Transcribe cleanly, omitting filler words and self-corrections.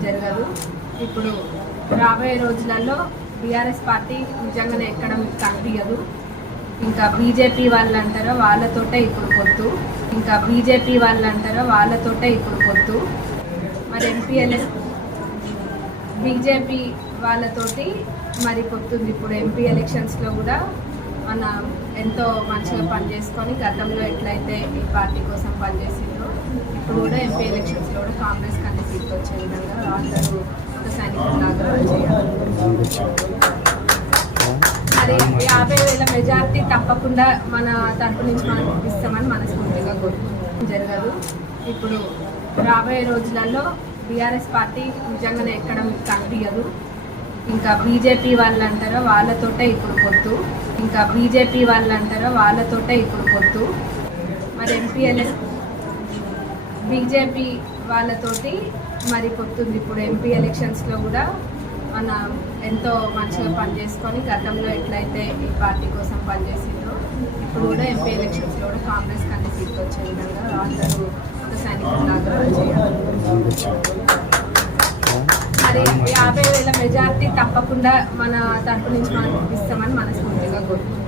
జరగదు. ఇప్పుడు రాబోయే రోజులలో బీఆర్ఎస్ పార్టీ నిజంగానే ఎక్కడ కనిపించదు. ఇంకా బీజేపీ వాళ్ళు అంటారో వాళ్ళతోటే ఇప్పుడు పొత్తు. మరి బీజేపీ వాళ్ళతోటి మరి పొత్తుంది. ఇప్పుడు ఎంపీ ఎలక్షన్స్లో కూడా మన ఎంతో మంచిగా పనిచేసుకొని గతంలో ఎట్లయితే ఈ పార్టీ కోసం పనిచేసిందో ఇప్పుడు కూడా ఎంపీ ఎలక్షన్స్లో కూడా కాంగ్రెస్ కంటే సీట్లు వచ్చే విధంగా అందరూ ఒక సైనికులాగా చేయాలి. మరి 50,000 మెజార్టీ తప్పకుండా మన తరపు నుంచి మనం ఇస్తామని మనస్ఫూర్తిగా కోరుకుంటున్నాం. జరగదు. ఇప్పుడు రాబోయే రోజులలో బీఆర్ఎస్ పార్టీ నిజంగానే ఎక్కడ కనిపించదు. ఇంకా బీజేపీ వాళ్ళు అంటారో వాళ్ళతోటే ఇప్పుడు పొత్తు. మరి బీజేపీ వాళ్ళతోటి మరి పొత్తుంది. ఇప్పుడు ఎంపీ ఎలక్షన్స్లో కూడా మన ఎంతో మంచిగా పనిచేసుకొని గతంలో ఎట్లయితే ఈ పార్టీ కోసం పనిచేసిందో ఇప్పుడు కూడా ఎంపీ ఎలక్షన్స్లో కూడా కాంగ్రెస్ కంటే సీట్లు వచ్చే విధంగా అందరూ ఒక సైనికులాగా చేయాలి. మరి 50,000 మెజార్టీ తప్పకుండా మన తరపు నుంచి మనం ఇస్తామని మనస్ఫూర్తిగా కోరుకుంటున్నాం.